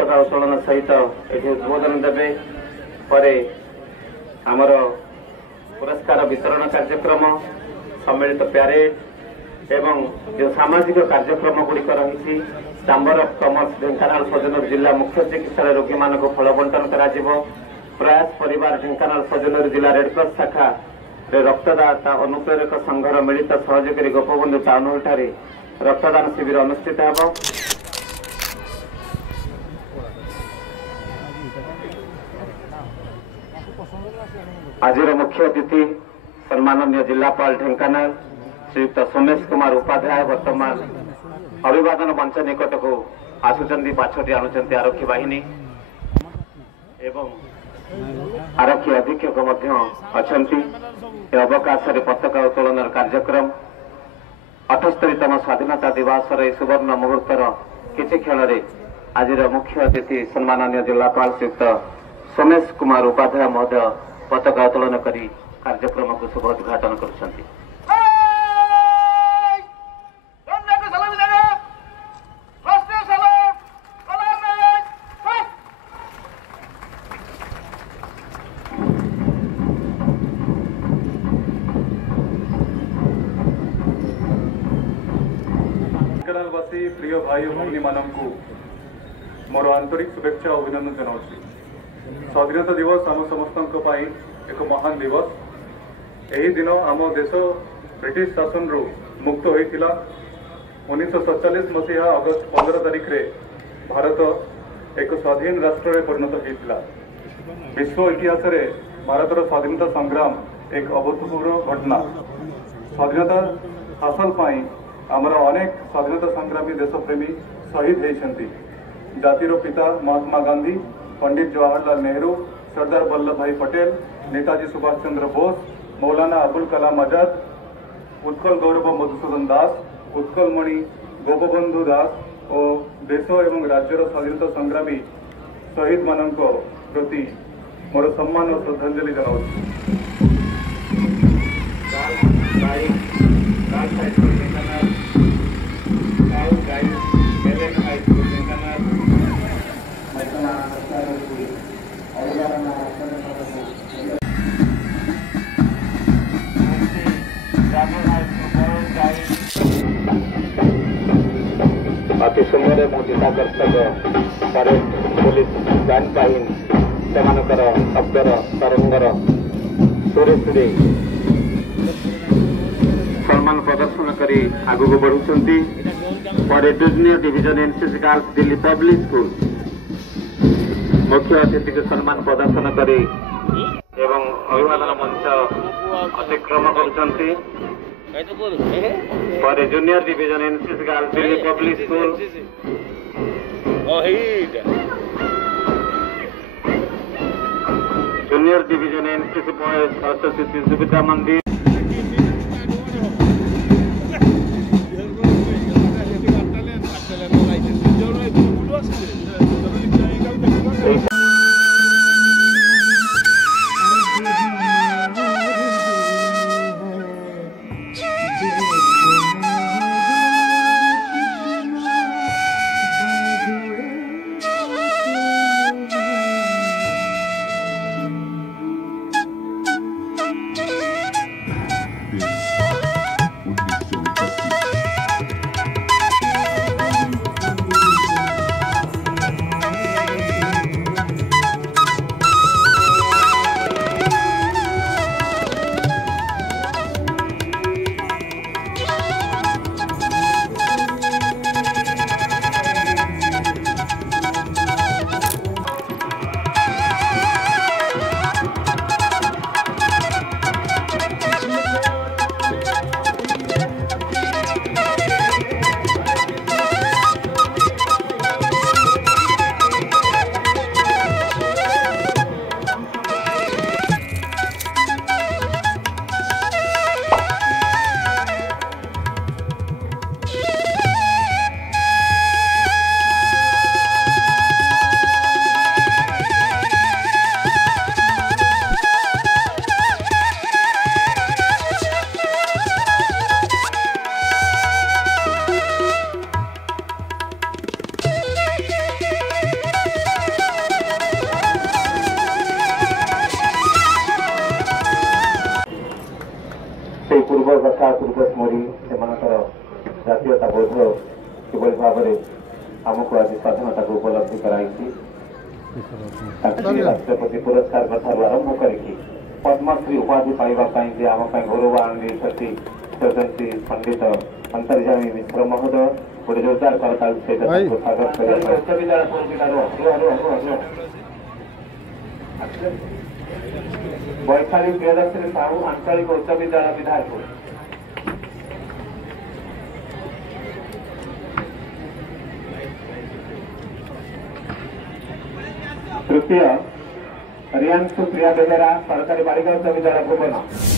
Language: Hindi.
पताका उत्तोलन सहित ये उद्बोधन देवे परे आमर पुरस्कार वितरण कार्यक्रम सम्मिलित प्यारेड एवं जो सामाजिक कार्यक्रम गुड़िक रही चैम्बर ऑफ कॉमर्स ढेंकानाल सजनर जिला मुख्य चिकित्सालय रोगी मान फल बंटन कर प्रयास परिवार ढेंकानाल सजनर जिला रेडक्रॉस शाखा रक्तदाता अनुप्रेरक संघर मिलित सहयोगी गोपबंधु टाउन हॉल ठारे रक्तदान शिविर अनुष्ठित होब। आज मुख्य अतिथि सम्माननीय जिलापाल ढेंकानाल श्रीयुक्त सोमेश कुमार उपाध्याय वर्तमान अभिवादन मंच निकट को आसुचंदी पाछटी आणुचंती आरक्षी बाहिनी एवं आरक्षी अधीक्षक अछंती अवकाश पताका उत्तोलन कार्यक्रम 78तम स्वाधीनता दिवस सुवर्ण मुहूर्तर किछि क्षण आज मुख्य अतिथि सम्माननीय जिलापाल श्रीयुक्त सोमेश कुमार उपाध्याय महोदय पताका उत्तोलन करी कार्यक्रम को शुभ उद्घाटन करुछंती। ढेंकानालवासी प्रिय भाई और भगिनी मानक मोर आंतरिक शुभेच्छा और अभिनंदन जनाऊँ। स्वाधीनता दिवस आम समस्त एक महान दिवस। यही दिन आम देश ब्रिटिश शासन रु मुक्त होता 1947 मसीहा अगस्त 15 तारिख रे भारत एक स्वाधीन राष्ट्र में परिणत होता। विश्व इतिहास रे भारतर स्वाधीनता संग्राम एक अभूतपूर्व घटना। स्वाधीनता हासिल पाई आमर अनेक स्वाधीनता संग्रामी देशप्रेमी शहीद होती। जातिर पिता महात्मा गांधी, पंडित जवाहरलाल नेहरू, सरदार वल्लभ भाई पटेल, नेताजी सुभाष चंद्र बोस, मौलाना अबुल कलाम आजाद, उत्कल गौरव मधुसूदन दास, उत्कलमणि गोपबंधु दास और देश एवं राज्यर स्वाधीनता संग्रामी शहीद मान प्रति मोर सम्मान और श्रद्धांजलि जनाऊँ। अति सुंदर और चिताकर्षक परेड पुलिस बैंड बाहिन सेमानकर शब्दर तरंगर सुरे सुरे सम्मान प्रदर्शन कर आगू बढ़ुंट। Parade junior division NCC girls Delhi public school मुख्य अतिथि को सम्मान प्रदर्शन कर एवं अभिवादन मंच अतिक्रम कर junior division NCC girls Delhi public school junior division NCC boys Saraswati Shishu Vidya मंदिर पूर्व कथा पूर्व स्मृति से जातीयता बोध किभली भाव में आमको आज स्वाधीनता को उपलब्धि कराई राष्ट्रपति पुरस्कार कथा आरंभ करके पद्मश्री उपाधि पाइबापी आम गौरव आनी पंडित अंतर्जामी मिश्र महोदय गोटे जोरदार करताल सहित स्वागत करने उच्च विद्यालय वैशाली प्रियदर्शनी साहू आंचलिक उच्च विद्यालय विधायक तृतीय रियांशु प्रिया बेहेरा सरकारी बालिका उच्च विद्यालय भुवन